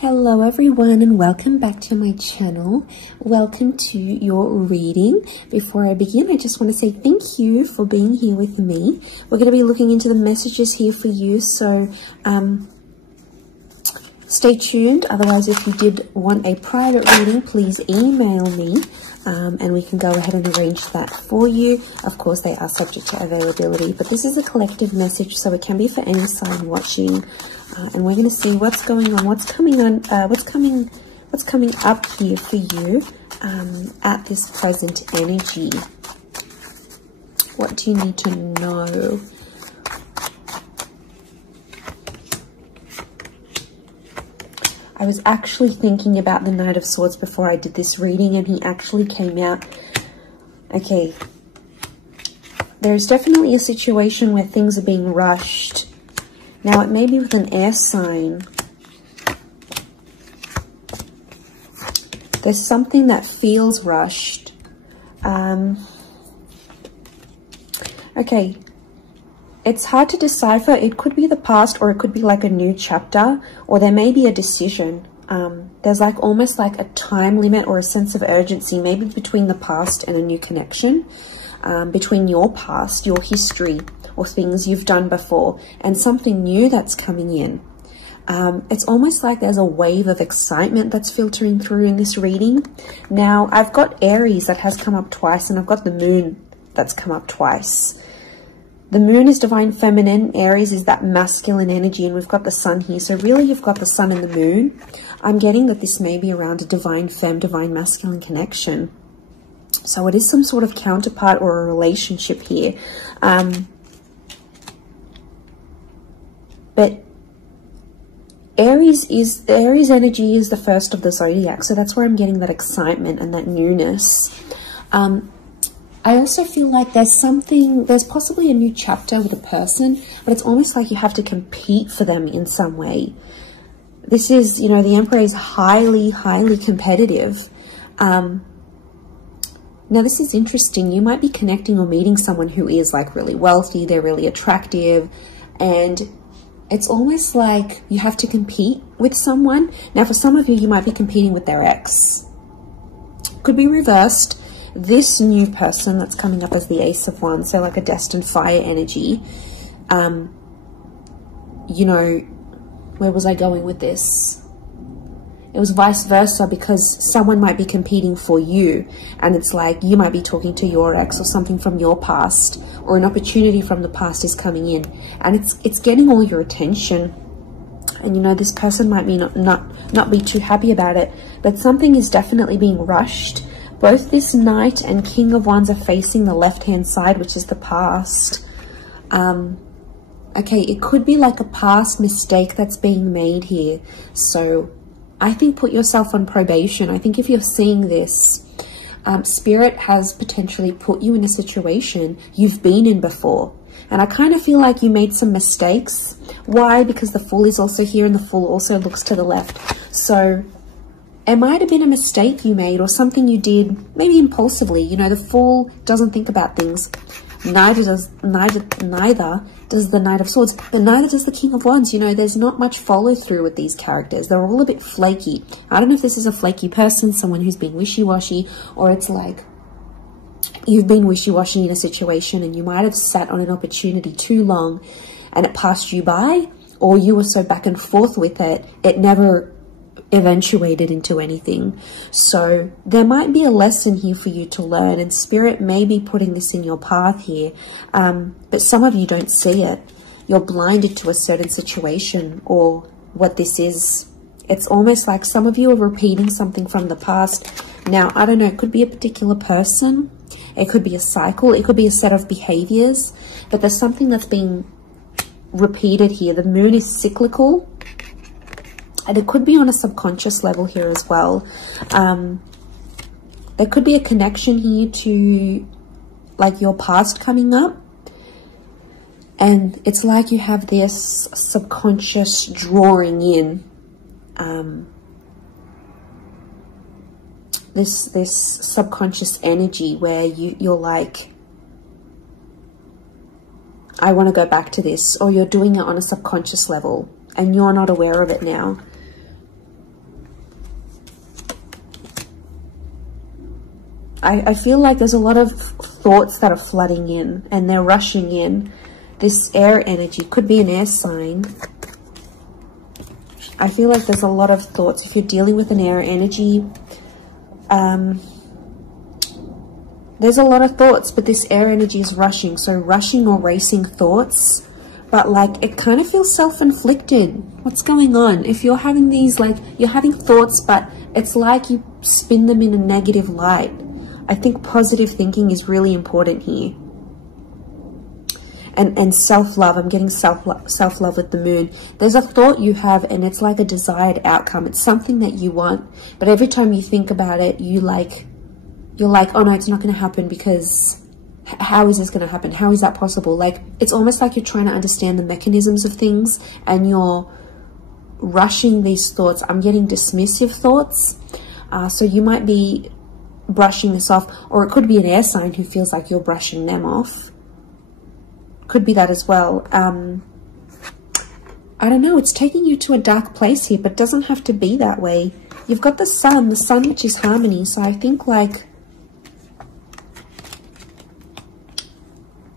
Hello everyone and welcome back to my channel. Welcome to your reading. Before I begin, I just want to say thank you for being here with me. We're going to be looking into the messages here for you, so stay tuned. Otherwise, if you did want a private reading, please email me and we can go ahead and arrange that for you. Of course, they are subject to availability, but this is a collective message, so it can be for any sign watching. And we're going to see what's going on, what's coming up here for you at this present energy. What do you need to know? I was actually thinking about the Knight of Swords before I did this reading, and he actually came out. Okay, there's definitely a situation where things are being rushed. Now, it may be with an air sign. There's something that feels rushed. Okay, it's hard to decipher. It could be the past, or it could be like a new chapter, or there may be a decision. There's like almost like a time limit or a sense of urgency, maybe between the past and a new connection, between your past, your history, or things you've done before, and something new that's coming in. It's almost like there's a wave of excitement that's filtering through in this reading. Now, I've got Aries that has come up twice, and I've got the Moon that's come up twice. The Moon is divine feminine, Aries is that masculine energy, and we've got the Sun here. So really, you've got the Sun and the Moon. I'm getting that this may be around a divine femme, divine masculine connection. So it is some sort of counterpart or a relationship here. But Aries energy is the first of the zodiac, so that's where I'm getting that excitement and that newness. I also feel like there's possibly a new chapter with a person, but it's almost like you have to compete for them in some way. This is, you know, the Emperor is highly, highly competitive. Now, this is interesting. You might be connecting or meeting someone who is like really wealthy, they're really attractive, and it's almost like you have to compete with someone. Now, for some of you, you might be competing with their ex. Could be reversed. This new person that's coming up as the Ace of Wands, so like a destined fire energy. You know, where was I going with this? It was vice versa, because someone might be competing for you, and it's like you might be talking to your ex or something from your past, or an opportunity from the past is coming in, and it's getting all your attention. And you know, this person might be not be too happy about it, but something is definitely being rushed. Both this Knight and King of Wands are facing the left-hand side, which is the past. Okay, it could be like a past mistake that's being made here. So I think put yourself on probation. I think if you're seeing this, Spirit has potentially put you in a situation you've been in before. And I kind of feel like you made some mistakes. Why? Because the Fool is also here, and the Fool also looks to the left. So it might have been a mistake you made, or something you did, maybe impulsively. You know, the Fool doesn't think about things. Neither does the Knight of Swords, but neither does the King of Wands. You know, there's not much follow through with these characters. They're all a bit flaky. I don't know if this is a flaky person, someone who's being wishy-washy, or it's like you've been wishy-washy in a situation and you might have sat on an opportunity too long and it passed you by, or you were so back and forth with it, it never eventuated into anything. So there might be a lesson here for you to learn, and Spirit may be putting this in your path here, but some of you don't see it. You're blinded to a certain situation or what this is. It's almost like some of you are repeating something from the past. Now, I don't know, it could be a particular person, it could be a cycle, it could be a set of behaviors, but there's something that's being repeated here. The Moon is cyclical, and it could be on a subconscious level here as well. There could be a connection here to like your past coming up. And it's like you have this subconscious drawing in. This subconscious energy where you're like, I want to go back to this, or you're doing it on a subconscious level and you're not aware of it now. I feel like there's a lot of thoughts that are flooding in and they're rushing in. This air energy could be an air sign. I feel like there's a lot of thoughts. If you're dealing with an air energy, there's a lot of thoughts, but this air energy is rushing. So rushing or racing thoughts, but like it kind of feels self-inflicted. What's going on? If you're having these, like you're having thoughts, but it's like you spin them in a negative light. I think positive thinking is really important here. And self-love, I'm getting self-love with the moon. There's a thought you have and it's like a desired outcome. It's something that you want, but every time you think about it, you're like, oh no, it's not going to happen, because how is this going to happen? How is that possible? Like, it's almost like you're trying to understand the mechanisms of things and you're rushing these thoughts. I'm getting dismissive thoughts. So you might be brushing this off, or it could be an air sign who feels like you're brushing them off. Could be that as well. I don't know, it's taking you to a dark place here, but it doesn't have to be that way. You've got the sun which is harmony. So I think, like,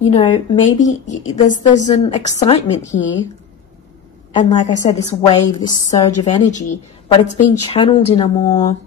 you know, maybe there's an excitement here. And like I said, this wave, this surge of energy, but it's being channeled in a more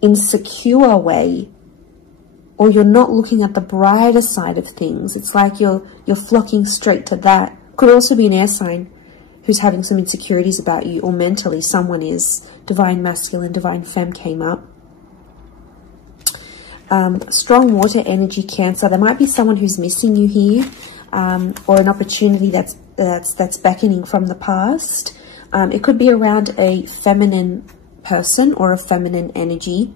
insecure way. Or you're not looking at the brighter side of things. It's like you're flocking straight to that. Could also be an air sign who's having some insecurities about you, or mentally someone is. Divine masculine, divine femme came up. Strong water energy, Cancer. There might be someone who's missing you here, or an opportunity that's beckoning from the past. It could be around a feminine person or a feminine energy.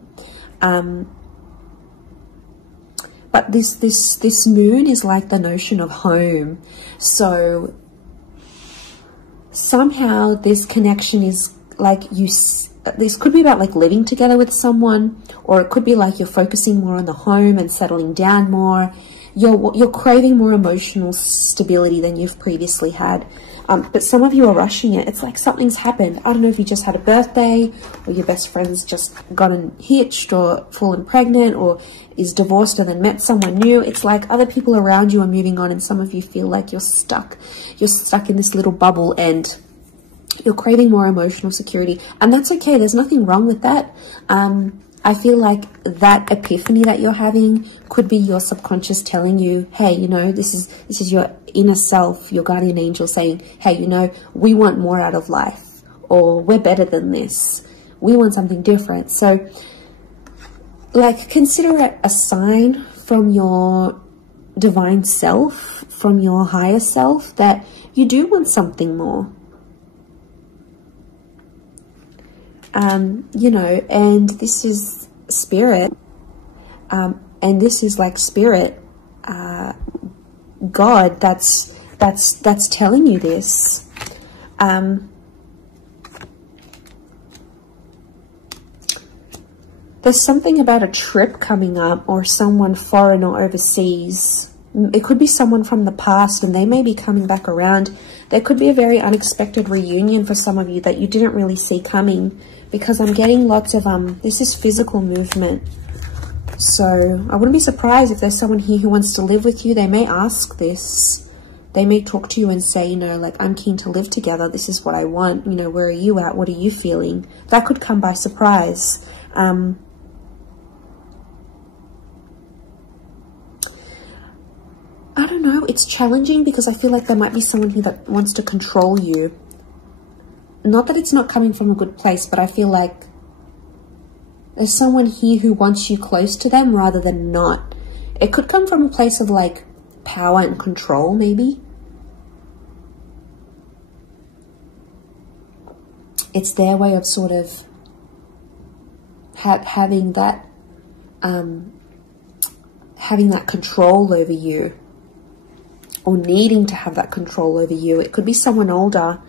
But this moon is like the notion of home. So somehow this connection is like this could be about like living together with someone, or it could be like you're focusing more on the home and settling down more. You're craving more emotional stability than you've previously had. But some of you are rushing it. It's like something's happened. I don't know if you just had a birthday, or your best friend's just gotten hitched or fallen pregnant, or is divorced and then met someone new. It's like other people around you are moving on, and some of you feel like you're stuck. You're stuck in this little bubble and you're craving more emotional security. And that's okay. There's nothing wrong with that. I feel like that epiphany that you're having could be your subconscious telling you, hey, you know, this is your inner self, your guardian angel saying, hey, you know, we want more out of life, or we're better than this. We want something different. So, like, consider it a sign from your divine self, from your higher self, that you do want something more. You know, and this is spirit, and this is like spirit, God, that's telling you this. There's something about a trip coming up, or someone foreign or overseas. It could be someone from the past and they may be coming back around. There could be a very unexpected reunion for some of you that you didn't really see coming, because I'm getting lots of, this is physical movement. So I wouldn't be surprised if there's someone here who wants to live with you. They may ask this. They may talk to you and say, you know, like, I'm keen to live together. This is what I want. You know, where are you at? What are you feeling? That could come by surprise. I don't know. It's challenging because I feel like there might be someone here that wants to control you. Not that it's not coming from a good place, but I feel like there's someone here who wants you close to them rather than not. It could come from a place of like power and control, maybe. It's their way of sort of having that control over you, or needing to have that control over you. It could be someone older,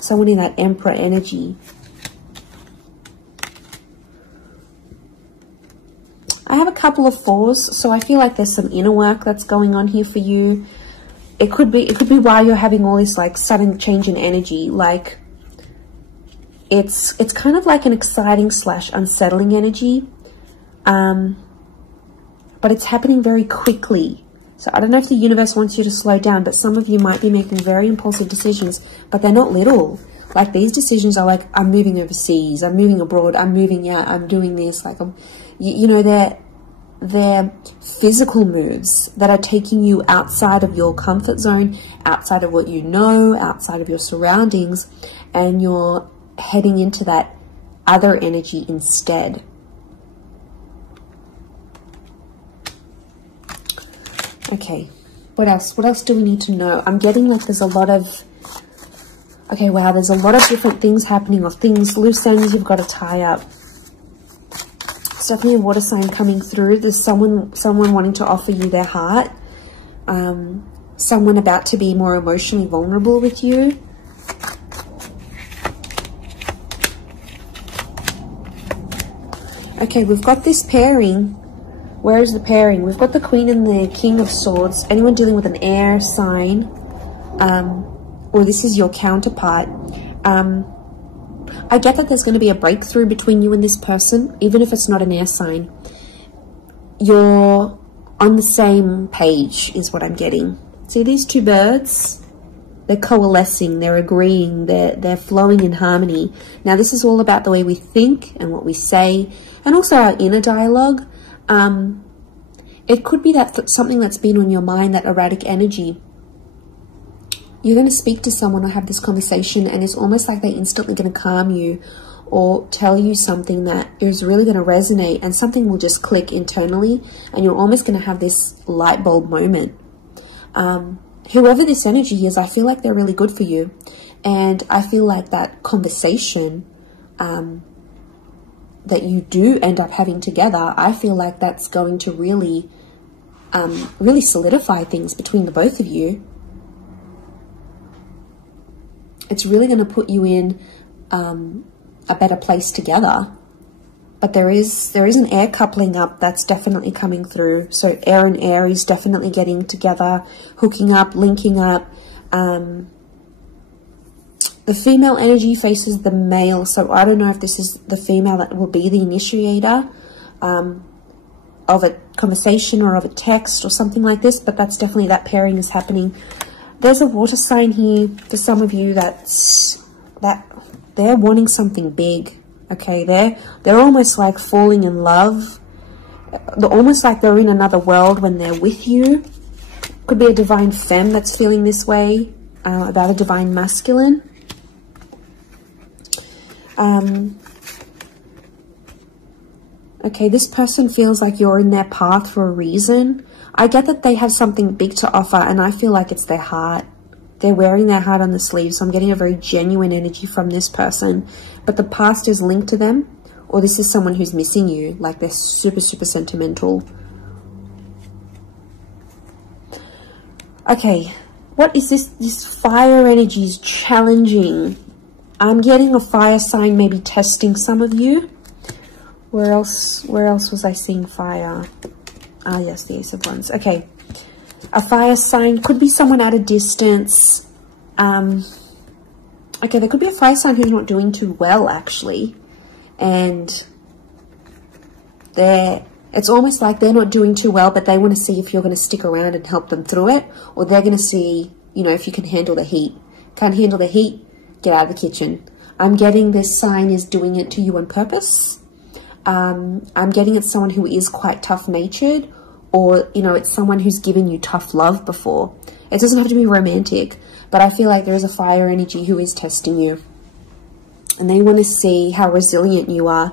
someone in that Emperor energy. I have a couple of fours, so I feel like there's some inner work that's going on here for you. It could be why you're having all this like sudden change in energy. Like, It's kind of like an exciting / unsettling energy, but it's happening very quickly. So I don't know if the universe wants you to slow down, but some of you might be making very impulsive decisions, but they're not little. Like, these decisions are like, I'm moving overseas, I'm moving abroad, I'm moving out, I'm doing this. Like, you know, they're physical moves that are taking you outside of your comfort zone, outside of what you know, outside of your surroundings, and you're heading into that other energy instead. Okay, what else? What else do we need to know? I'm getting like there's a lot of... Okay, wow, there's a lot of different things happening, or things, loose ends you've got to tie up. It's definitely a water sign coming through. There's someone wanting to offer you their heart. Someone about to be more emotionally vulnerable with you. Okay, we've got this pairing. Where is the pairing? We've got the Queen and the King of Swords. Anyone dealing with an air sign, or this is your counterpart. I get that there's going to be a breakthrough between you and this person, even if it's not an air sign. You're on the same page, is what I'm getting. See these two birds? They're coalescing, they're agreeing, they're flowing in harmony. Now, this is all about the way we think and what we say, and also our inner dialogue. It could be that something that's been on your mind, that erratic energy. You're going to speak to someone or have this conversation, and it's almost like they're instantly going to calm you or tell you something that is really going to resonate, and something will just click internally, and you're almost going to have this light bulb moment. Whoever this energy is, I feel like they're really good for you. And I feel like that conversation that you do end up having together, I feel like that's going to really, really solidify things between the both of you. It's really going to put you in a better place together. But there is an air coupling up that's definitely coming through. So air and Aries definitely getting together, hooking up, linking up. The female energy faces the male, so I don't know if this is the female that will be the initiator of a conversation or of a text or something like this, but that's definitely, that pairing is happening. There's a water sign here for some of you that they're wanting something big. Okay, they're almost like falling in love. They're almost like they're in another world when they're with you. Could be a divine femme that's feeling this way about a divine masculine. Okay, this person feels like you're in their path for a reason. I get that they have something big to offer, and I feel like it's their heart. They're wearing their heart on the sleeve, so I'm getting a very genuine energy from this person. But the past is linked to them, or this is someone who's missing you, like they're super, super sentimental. Okay, what is this? This fire energy is challenging. I'm getting a fire sign maybe testing some of you. Where else was I seeing fire? Ah, yes, the Ace of Wands. Okay. A fire sign could be someone at a distance. Okay, there could be a fire sign who's not doing too well, actually. And it's almost like they're not doing too well, but they want to see if you're going to stick around and help them through it. Or they're going to see, you know, if you can handle the heat. Can't handle the heat? Get out of the kitchen. I'm getting this sign is doing it to you on purpose. I'm getting it's someone who is quite tough-natured, or, you know, it's someone who's given you tough love before. It doesn't have to be romantic, but I feel like there is a fire energy who is testing you. And they want to see how resilient you are,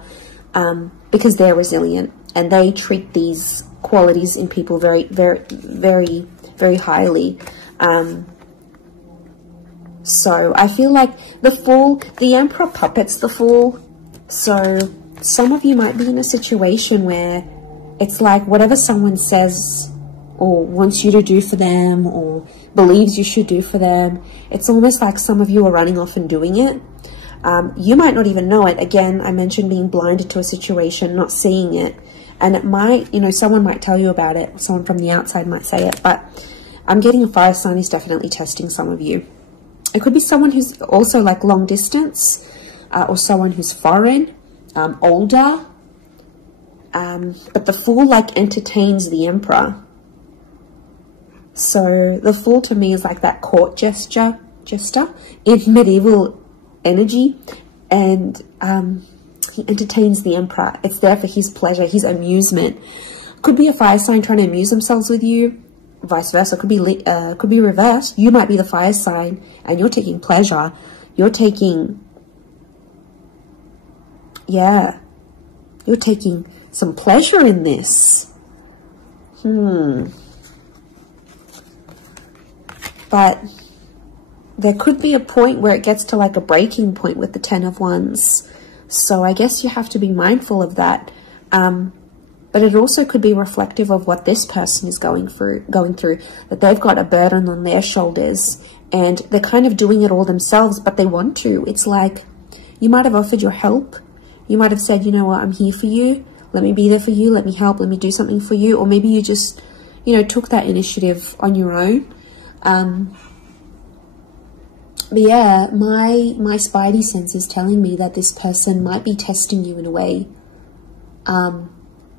because they're resilient. And they treat these qualities in people very, very, very, very highly. So I feel like the Fool, the Emperor puppets the Fool. So some of you might be in a situation where it's like whatever someone says or wants you to do for them or believes you should do for them, it's almost like some of you are running off and doing it. You might not even know it. Again, I mentioned being blinded to a situation, not seeing it. And it might, you know, someone might tell you about it. Someone from the outside might say it. But I'm getting a fire sign is definitely testing some of you. It could be someone who's also like long distance. or someone who's foreign, older. But the Fool like entertains the Emperor. So the Fool to me is like that court jester in medieval energy, and he entertains the Emperor. It's there for his pleasure, his amusement. Could be a fire sign trying to amuse themselves with you, vice versa. Could be reversed. You might be the fire sign and you're taking pleasure. You're taking, yeah, you're taking some pleasure in this. But there could be a point where it gets to like a breaking point with the Ten of Wands. So I guess you have to be mindful of that. But it also could be reflective of what this person is going through, that they've got a burden on their shoulders and they're kind of doing it all themselves, but they want to. It's like you might have offered your help. You might have said, you know what, I'm here for you. Let me be there for you. Let me help. Let me do something for you. Or maybe you just, you know, took that initiative on your own. But yeah, my spidey sense is telling me that this person might be testing you in a way.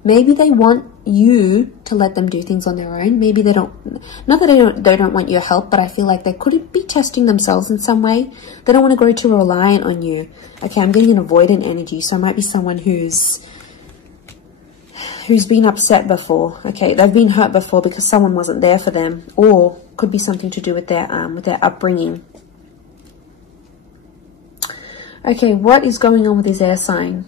Maybe they want you to let them do things on their own. Maybe they don't, not that they don't want your help, but I feel like they could be testing themselves in some way. They don't want to grow too reliant on you. Okay, I'm getting an avoidant energy, so it might be someone who's been upset before. Okay, they've been hurt before because someone wasn't there for them, or could be something to do with their upbringing. Okay, what is going on with this air sign?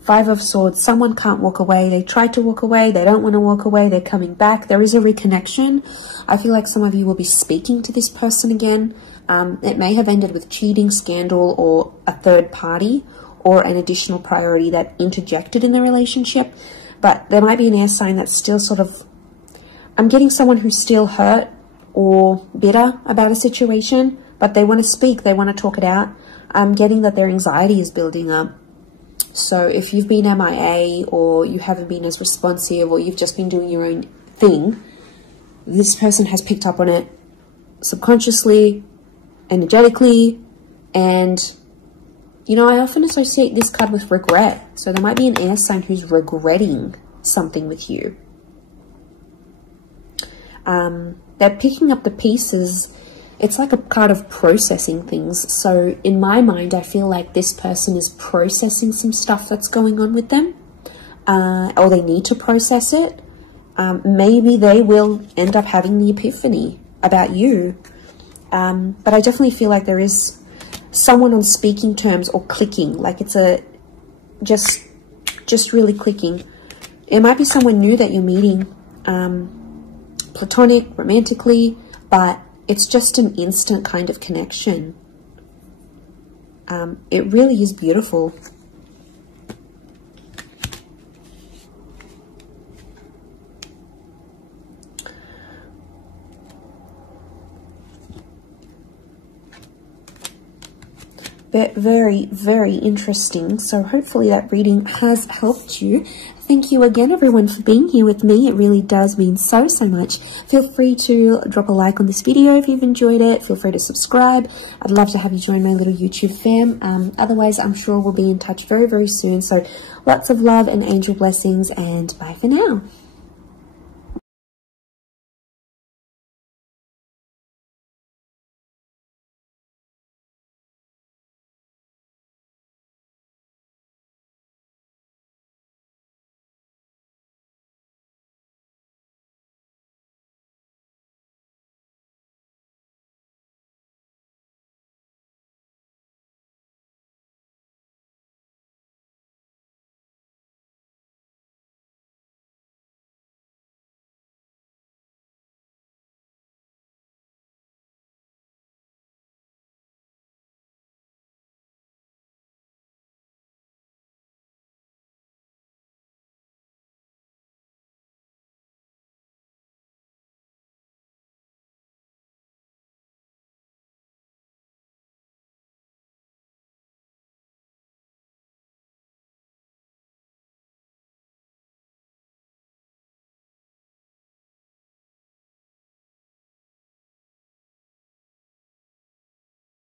Five of Swords. Someone can't walk away. They tried to walk away. They don't want to walk away. They're coming back. There is a reconnection. I feel like some of you will be speaking to this person again. It may have ended with cheating, scandal, or a third party, or an additional priority that interjected in the relationship. But there might be an air sign that's still sort of... I'm getting someone who's still hurt or bitter about a situation, but they want to speak. They want to talk it out. I'm getting that their anxiety is building up. So if you've been MIA, or you haven't been as responsive, or you've just been doing your own thing, this person has picked up on it subconsciously, energetically, and, you know, I often associate this card with regret. So there might be an air sign who's regretting something with you. They're picking up the pieces. It's like a card of processing things. So in my mind, I feel like this person is processing some stuff that's going on with them, or they need to process it. Maybe they will end up having the epiphany about you. But I definitely feel like there is someone on speaking terms or clicking, like it's a just really clicking. It might be someone new that you're meeting, platonic, romantically, but it's just an instant kind of connection. It really is beautiful. Very, very interesting. So hopefully that reading has helped you. Thank you again, everyone, for being here with me. It really does mean so much. Feel free to drop a like on this video if you've enjoyed it. Feel free to subscribe. I'd love to have you join my little YouTube fam. Otherwise, I'm sure we'll be in touch very, very soon. So lots of love and angel blessings, and bye for now.